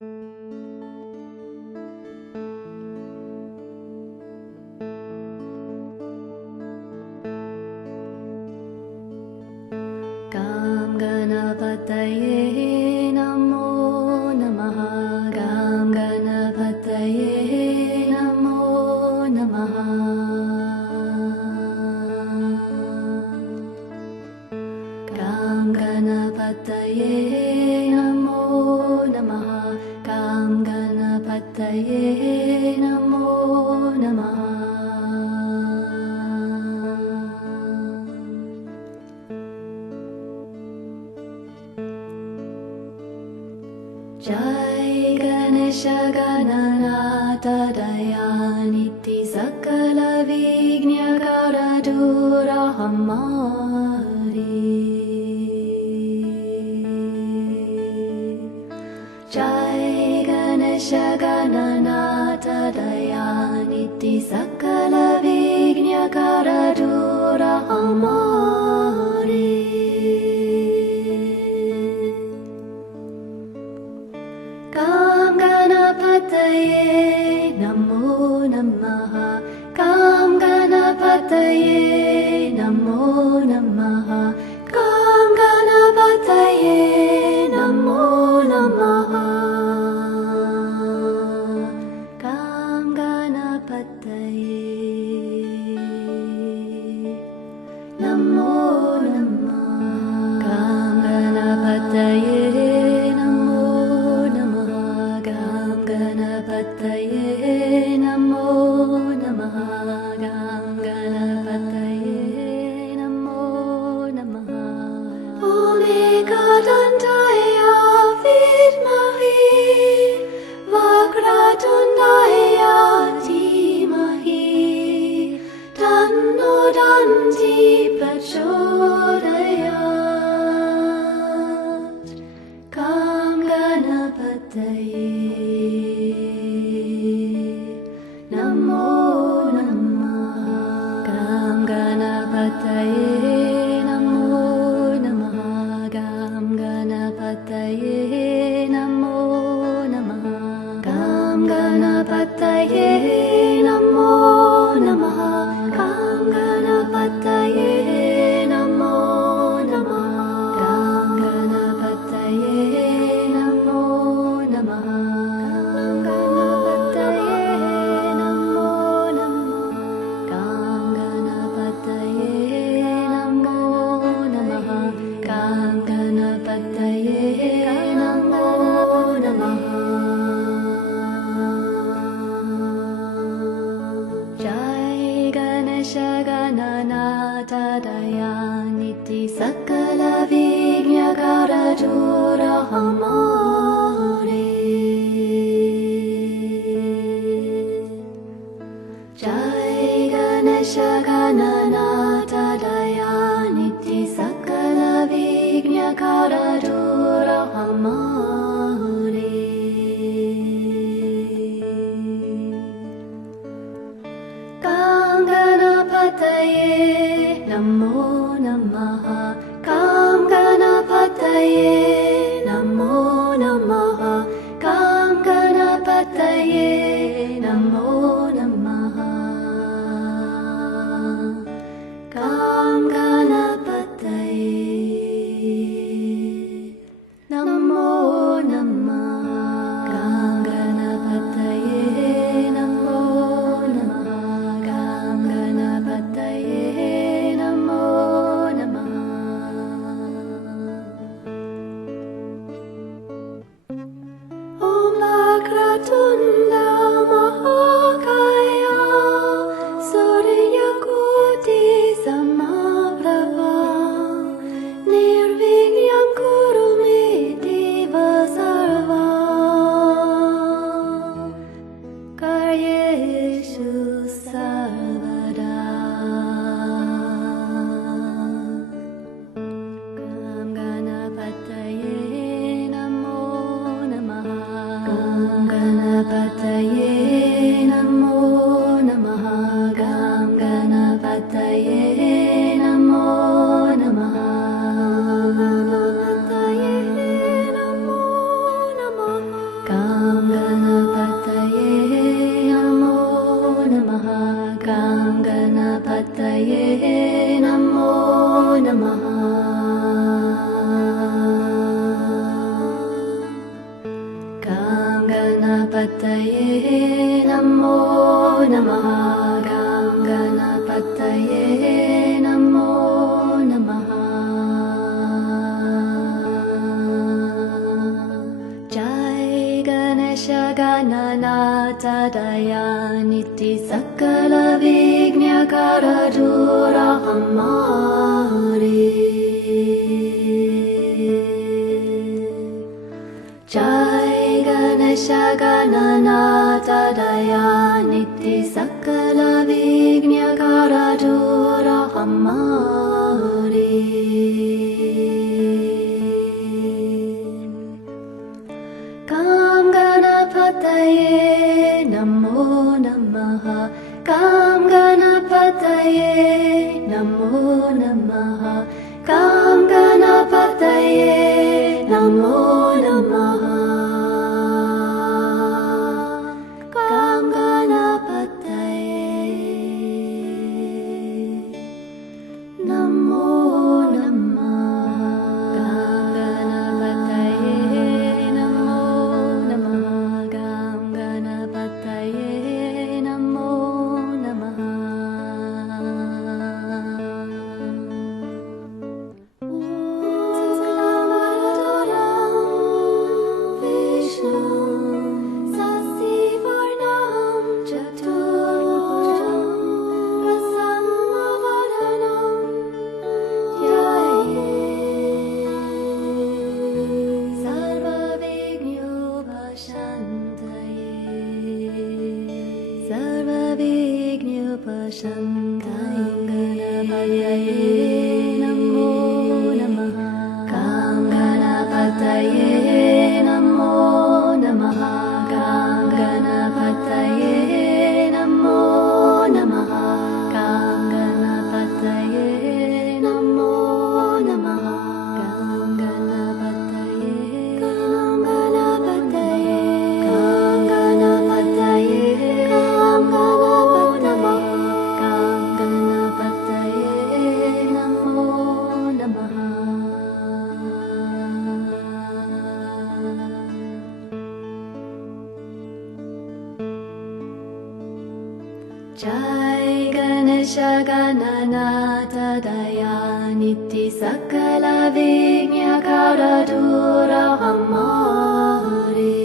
Gam Ganapataye Namo Namaha. Gam Ganapataye Namo Namaha. Gam Ganapataye Namo Namaha. Gam Ganapataye Namo Namaha. Jai Ganesha Gananatha Dayaniti Sakala Vignyakara Dura Hamari. Jai Ganesha Gananatha Dayaniti Sakala Vignyakara Dura Hamari. Gam Ganapataye Namo Namaha. Gam Ganapataye Namo Namaha. Gam Ganapataye Namo Namaha. Gam Ganapataye Namo Namaha. Gam Ganapataye Ganapataye Namo Namaha. Gam Ganapataye Namo Namaha. Om Ekadantaya Vidmahi Vakratundaya Dhimahi Tanno Danti Prachodayat. Gam Ganapataye Namo Namaha. Gam Ganapataye Namo Namaha. Gam Ganapataye Namo Namaha. Gam Ganapataye Namo Namaha. Gam Ganapataye Namo Namaha. Gam Ganapataye Namo Namaha. Gananatha Dayaniti Sakala Vignyakara Dura Hamari. Jai Ganesha Gananatha Dayaniti Sakala Vignyakara Dura Hamari. Gam Ganapataye Namo Namaha. Gam Ganapataye Namo Namaha. Gam Ganapataye Namo Namaha. Gam Ganapataye Namo Namaha. Gam Ganapataye Namo Namaha. Gam Ganapataye Namo Namaha. Om Vakratunda Mahakaya Suryakuti Samaprabha Nirvignam Kuru Me Deva Sarva Karyeshu Sarvada. Gam Ganapataye Namo Namaha. Gam Ganapataye Ganapataye Namo Namaha Gam Ganapataye Namo Namaha Jai Ganesha Gananatha Dayaniti Sakala Vignakara Dura Hamari Jai Ganesha Gananatha Dayaniti Sakala Vignakara Dura Hamari Kam Ganapataye Namo Namaha Kam Ganapataye Namo Namaha Kam Ganapataye Namo Namaha Kam Ganapataye Namo Namaha Kam Ganapataye Namo Namaha Vishnu Sasivarnam Chaturvujam Prasannavarnam Dhyaye Sarvavignopashantaye Namo Namaha Kam Ganapataye Namo Namaha Kam Ganapataye Namo Namaha Kam Ganapataye Namo Namaha Kam Ganapataye Kam Ganapataye Kam Ganapataye Kam Ganapataye Namo Namaha Jai Ganesha Gananatha Dayaniti Sakala Vignakara Dura Hamari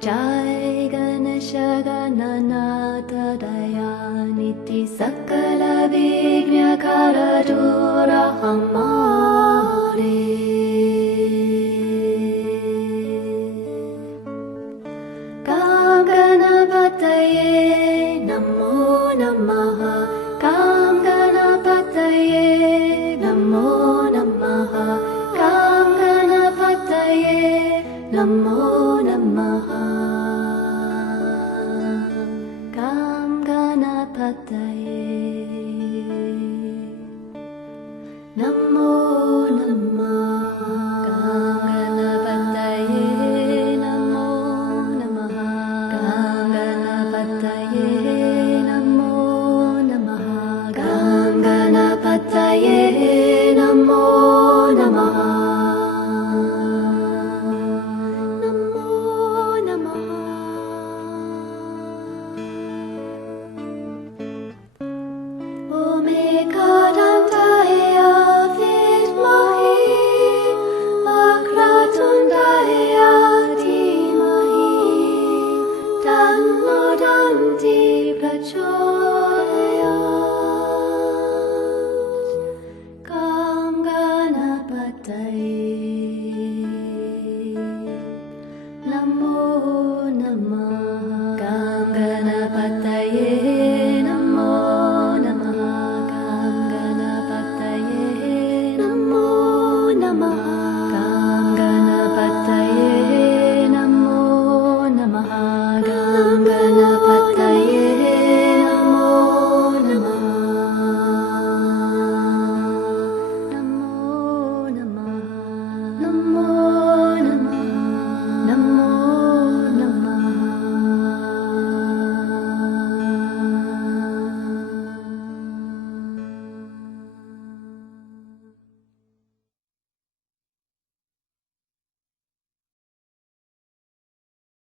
Jai Ganesha Gananatha Dayaniti Sakala Vignakara Dura Hamari Kam Ganapataye Namo Namaha Kam Ganapataye Namo Namaha Kam Ganapataye Namo Namaha Kam Ganapataye Namo Namaha Kam Ganapataye Namo Namaha Kam Ganapataye Namo Namaha Kam Ganapataye Namo Namaha Namo Namaha Om Ekadantaya Vidmahi Vakratundaya Dhimahi Tanno Danti Prachodayat Kam Ganapataye